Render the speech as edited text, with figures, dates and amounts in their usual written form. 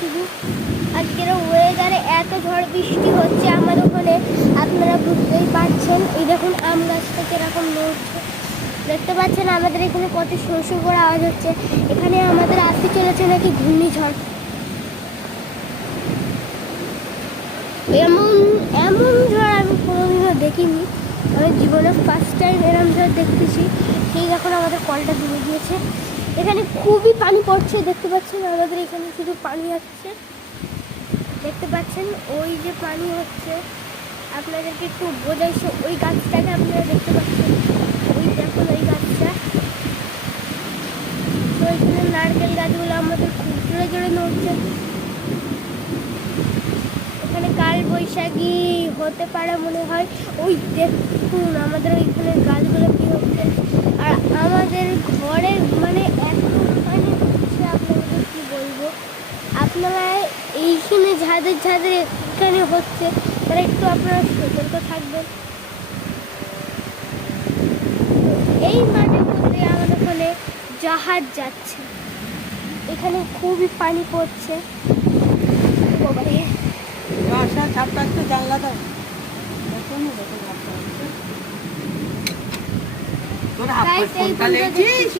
শুধু আজকের ওয়েদারে এত ঝড় বৃষ্টি হচ্ছে আমাদের ওখানে, আপনারা বুঝতেই পারছেন। এই দেখুন আম গাছটা কিরকম নড়ছে, দেখতে পাচ্ছেন আমাদের এখানে কত শোঁ করে আওয়াজ হচ্ছে। এখানে আমাদের আসতে চলেছে নাকি ঘূর্ণিঝড়। এমন এমন ঝড় আমি কোনোদিনও দেখিনি, আমি জীবনে ফার্স্ট টাইম এরম ঝড় দেখতেছি। সেই এখন আমাদের কলটা ডুবে গিয়েছে, এখানে খুবই পানি পড়ছে, দেখতে পাচ্ছেন আমাদের এখানে শুধু পানি আসছে, দেখতে পাচ্ছেন ওই যে পানি হচ্ছে। আপনাদেরকে একটু বোঝাইছে, ওই গাছটাকে আপনারা দেখতে পাচ্ছেন, ওই দেখুন ওই গাছটা। তো এখানে নারকেল গাছগুলো আমাদের খুব জোরে জোরে নড়ছে। এখানে কাল বৈশাখী হতে পারে মনে হয়। ওই দেখুন আমাদের ওইখানে গাছগুলো কি হচ্ছে, আর আমাদের ঘরে মানে এত পানি হচ্ছে আপনাদের কি বলবো। আপনারা এইখানে যাদের যাদের এখানে হচ্ছে তারা একটু আপনারা সতর্ক থাকবেন। এই মাঠের মধ্যে আমাদের ওখানে জাহাজ যাচ্ছে, এখানে খুবই পানি পড়ছে। জানলা দাও, তোর হাত ফোনটা লেগেছিস।